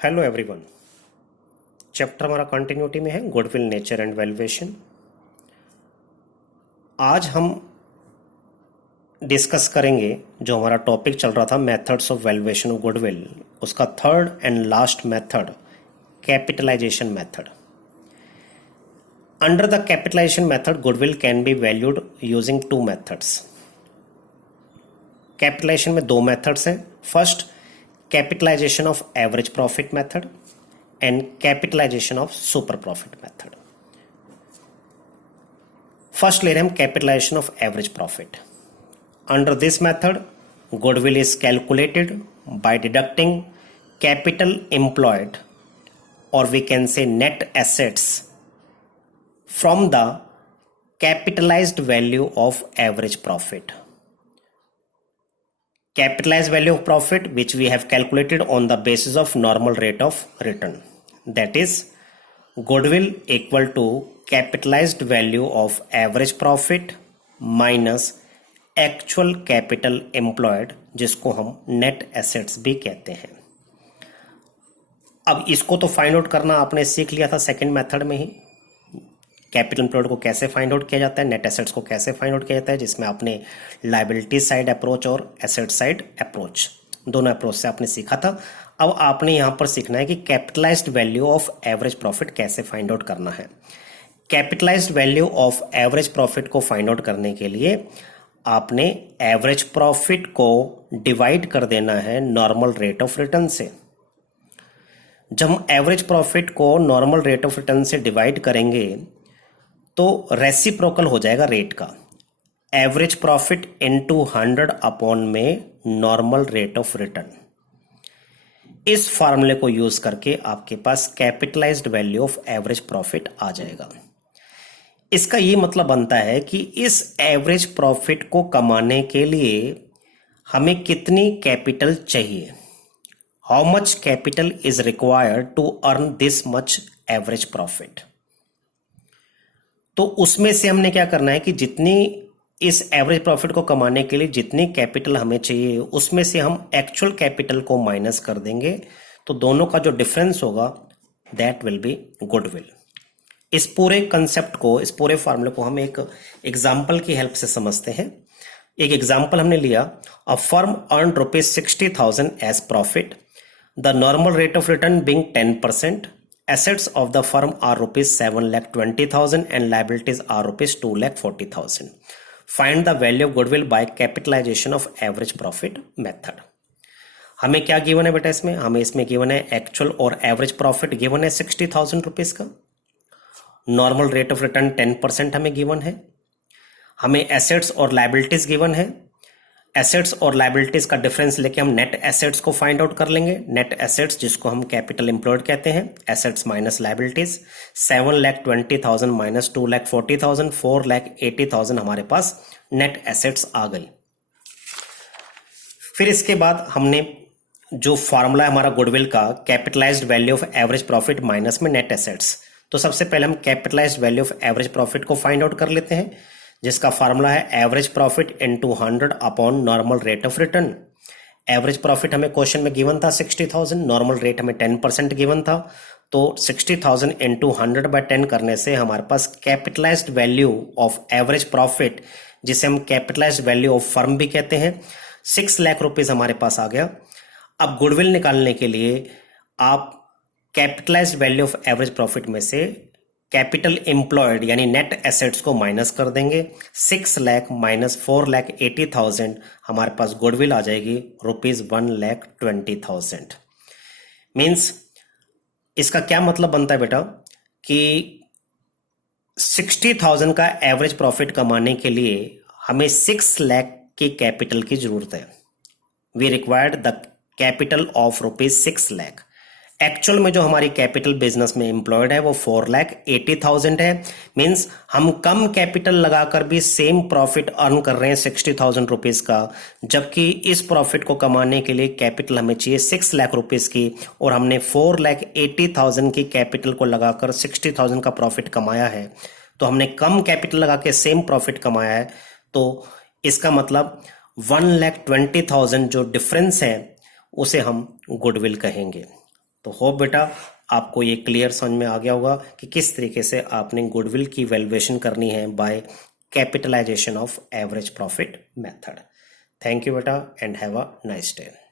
Hello everyone. Chapter हमारा continuity में है गुडविल नेचर एंड वैल्यूएशन। आज हम डिस्कस करेंगे जो हमारा टॉपिक चल रहा था methods of valuation of goodwill, उसका third and last method capitalization method. Under the capitalization method goodwill can be valued using two methods. Capitalization में दो मेथड्स हैं। First, capitalization of average profit method and capitalization of super profit method. First ले रहे हम capitalization of average profit. Under this method, goodwill is calculated by deducting capital employed, or we can say net assets, from the capitalized value of average profit. Capitalized value of profit which we have calculated on the basis of normal rate of return, that is goodwill equal to capitalized value of average profit minus actual capital employed, जिसको हम net assets भी कहते हैं। अब इसको तो find out करना आपने सीख लिया था सेकेंड मेथड में ही। कैपिटल एम्प्लॉयड को कैसे फाइंड आउट किया जाता है, नेट एसेट्स को कैसे फाइंड आउट किया जाता है, जिसमें आपने लायबिलिटी साइड अप्रोच और एसेट साइड अप्रोच दोनों अप्रोच से आपने सीखा था। अब आपने यहां पर सीखना है कि capitalised value of average profit कैसे फाइंड आउट करना है। Capitalised value of average profit को फाइंड आउट करने के लिए आपने एवरेज प्रॉफिट को डिवाइड कर देना है नॉर्मल रेट ऑफ रिटर्न से। जब हम एवरेज प्रॉफिट को नॉर्मल रेट ऑफ रिटर्न से डिवाइड करेंगे तो रेसिप्रोकल हो जाएगा रेट का। एवरेज प्रॉफिट इनटू 100 अपॉन में नॉर्मल रेट ऑफ रिटर्न। इस फॉर्मूले को यूज करके आपके पास capitalized value of average profit आ जाएगा। इसका ये मतलब बनता है कि इस एवरेज प्रॉफिट को कमाने के लिए हमें कितनी कैपिटल चाहिए, how much capital is required to earn this much average profit. तो उसमें से हमने क्या करना है कि जितनी इस एवरेज प्रॉफिट को कमाने के लिए जितनी कैपिटल हमें चाहिए उसमें से हम एक्चुअल कैपिटल को माइनस कर देंगे, तो दोनों का जो डिफरेंस होगा दैट विल बी गुडविल। इस पूरे कंसेप्ट को, इस पूरे फॉर्मूले को हम एक एग्जांपल की हेल्प से समझते हैं। एक एग्जांपल हमने लिया, a firm earn ₹60,000 as profit, the normal rate of return being 10%. Assets of the firm are ₹7,20,000 and liabilities are ₹2,40,000. Find the value of goodwill by capitalization of average profit method. हमें क्या given है बेटा इसमें? हमें इसमें given है actual और average profit given है ₹60,000 का। नॉर्मल रेट ऑफ रिटर्न 10% हमें गिवन है। हमें एसेट्स और लाइबिलिटीज गिवन है। एसेट्स और लाइबिलिटीज का डिफरेंस लेके हम नेट एसेट्स को फाइंड आउट कर लेंगे। नेट एसेट्स जिसको हम कैपिटल एम्प्लॉयड कहते हैं, एसेट्स माइनस लाइबिलिटीज। 7,20,000 माइनस 2,40,000, 4,80,000 हमारे पास नेट एसेट्स आ गई। फिर इसके बाद हमने जो फॉर्मूला है हमारा गुडविल का, capitalised value of average profit minus में नेट एसेट्स, तो सबसे पहले हम capitalised value of average profit को फाइंड आउट कर लेते हैं, जिसका फार्मूला है average profit into 100 upon normal rate of return. Average profit हमें क्वेश्चन में गिवन था 60,000, नॉर्मल रेट हमें 10% गिवन था, तो 60,000 इंटू 100/10 करने से हमारे पास capitalized value of average profit, जिसे हम कैपिटलाइज्ड वैल्यू ऑफ फर्म भी कहते हैं, 6 लाख रुपीज हमारे पास आ गया। अब गुडविल निकालने के लिए आप capitalised value of average profit में से कैपिटल एम्प्लॉयड यानी नेट एसेट्स को माइनस कर देंगे। 6 लाख माइनस 4,80,000 हमारे पास गुडविल आ जाएगी ₹1,20,000। मीन्स इसका क्या मतलब बनता है बेटा कि 60,000 का एवरेज प्रॉफिट कमाने के लिए हमें 6 लाख की कैपिटल की जरूरत है। We required the capital of ₹6 lakh. Actual में जो हमारी कैपिटल बिजनेस में एम्प्लॉयड है वो 4,80,000 है। मींस हम कम कैपिटल लगाकर भी सेम प्रॉफिट अर्न कर रहे हैं 60,000 रुपीज का, जबकि इस प्रॉफिट को कमाने के लिए कैपिटल हमें चाहिए 6 लाख रुपीज की, और हमने 4,80,000 की कैपिटल को लगाकर 60,000 का प्रॉफिट कमाया है। तो हमने कम कैपिटल लगा के सेम प्रॉफिट कमाया है, तो इसका मतलब 1,20,000 जो डिफरेंस है उसे हम गुडविल कहेंगे। तो होप बेटा आपको ये क्लियर समझ में आ गया होगा कि किस तरीके से आपने गुडविल की वैल्यूएशन करनी है by capitalization of average profit method. Thank you बेटा and have a nice day.